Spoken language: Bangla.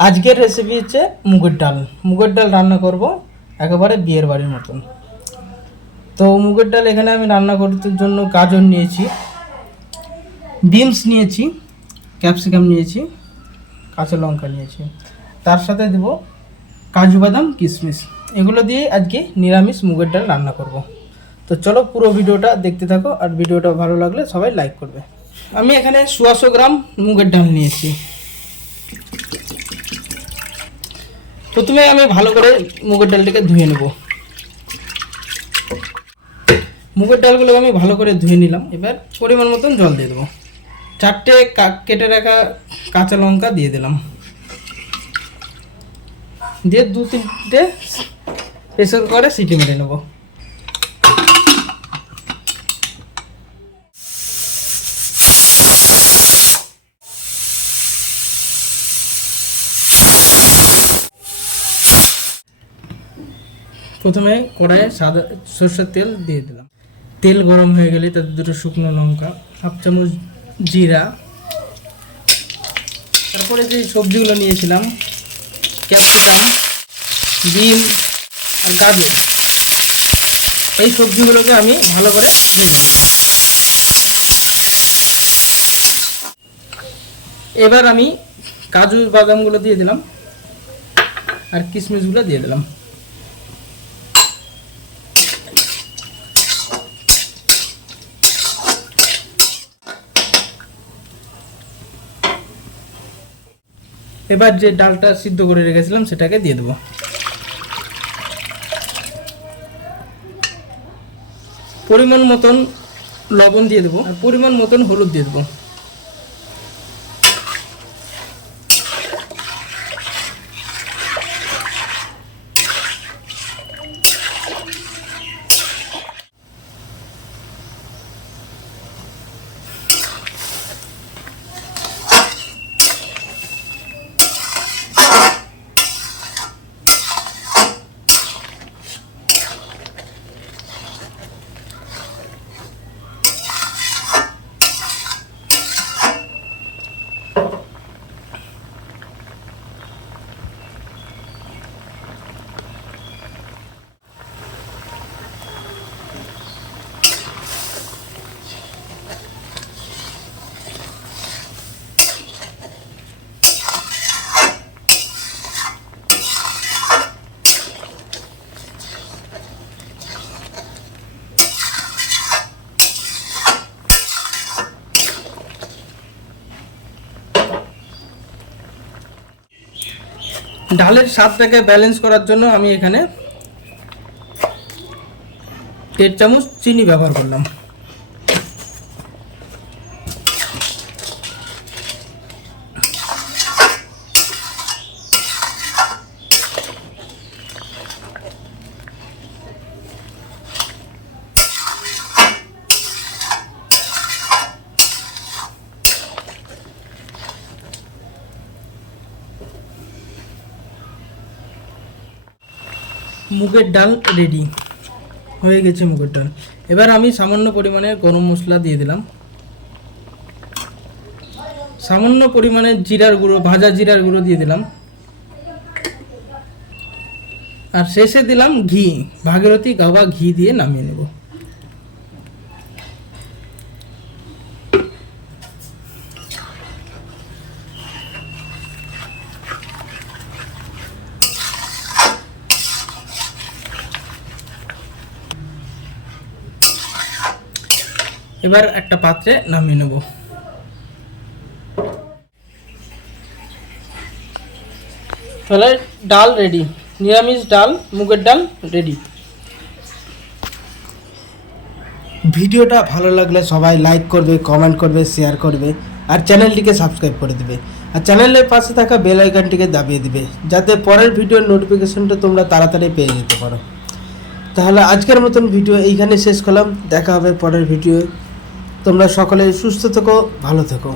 আজকের রেসিপি হচ্ছে মুগের ডাল রান্না করব একেবারে বিয়ের বাড়ির মতন। তো মুগের ডাল এখানে আমি রান্না করতে জন্য গাজর নিয়েছি, বিনস নিয়েছি, ক্যাপসিকাম নিয়েছি, কাঁচা লঙ্কা নিয়েছি, তার সাথে দেব কাজু বাদাম কিশমিশ। এগুলো দিয়ে আজকে নিরামিষ মুগের ডাল রান্না করব। তো চলো পুরো ভিডিওটা দেখতে থাকো, আর ভিডিওটা ভালো লাগলে সবাই লাইক করবে। আমি এখানে 100 গ্রাম মুগের ডাল নিয়েছি। প্রথমে আমি ভালো করে মুগের ডালটাকে ধুয়ে নেব। মুগের ডালগুলো আমি ভালো করে ধুয়ে নিলাম। এবার পরিমাণ মতন জল দিয়ে দেবো। 4টে কেটে রাখা কাঁচা লঙ্কা দিয়ে দিলাম, দিয়ে 2-3টে প্রেসার করে সিটি মেরে নেব। প্রথমে কড়াইয়ে সাদা সরষের তেল দিয়ে দিলাম। তেল গরম হয়ে গেলে তাতে 2টো শুকনো লঙ্কা, 1/2 চামচ জিরা, তারপরে যে সবজিগুলো নিয়েছিলাম ক্যাপসিকাম, বিন আর গাজর, এই সবজিগুলোকে আমি ভালো করে ভেজে নেব। এবার আমি কাজু বাদামগুলো দিয়ে দিলাম আর কিশমিশগুলো দিয়ে দিলাম। এবার যে ডালটা সিদ্ধ করে রেখেছিলাম সেটাকে দিয়ে দেবো। পরিমাণ মতন লবণ দিয়ে দেবো আর পরিমাণ মতন হলুদ দিয়ে দেবো। ডালের স্বাদটাকে ব্যালেন্স করার জন্য আমি এখানে 1.5 চামচ চিনি ব্যবহার করলাম। মুগের ডাল রেডি হয়ে গেছে। মুগের ডাল এবার আমি সামান্য পরিমাণে গরম মশলা দিয়ে দিলাম, সামান্য পরিমাণে জিরার গুঁড়ো, ভাজা জিরার গুঁড়ো দিয়ে দিলাম, আর শেষে দিলাম ঘি, ভাগীরথী গাওয়া ঘি দিয়ে নামিয়ে নেব। এবার একটা পাত্রে নামিয়ে নেব। তাহলে ডাল রেডি, নিরামিষ ডাল, মুগের ডাল রেডি। ভিডিওটা ভালো লাগলে সবাই লাইক করবে, কমেন্ট করবে, শেয়ার করবে, আর চ্যানেলটিকে সাবস্ক্রাইব করে দেবে, আর চ্যানেলের পাশে থাকা বেল আইকনটিকে দাবিয়ে দিবে, যাতে পরের ভিডিওর নোটিফিকেশনটা তোমরা তাড়াতাড়ি পেয়ে যেতে পারো। তাহলে আজকের মতন ভিডিও এইখানে শেষ করলাম। দেখা হবে পরের ভিডিও। তোমরা সকলে সুস্থ থেকো, ভালো থেকো।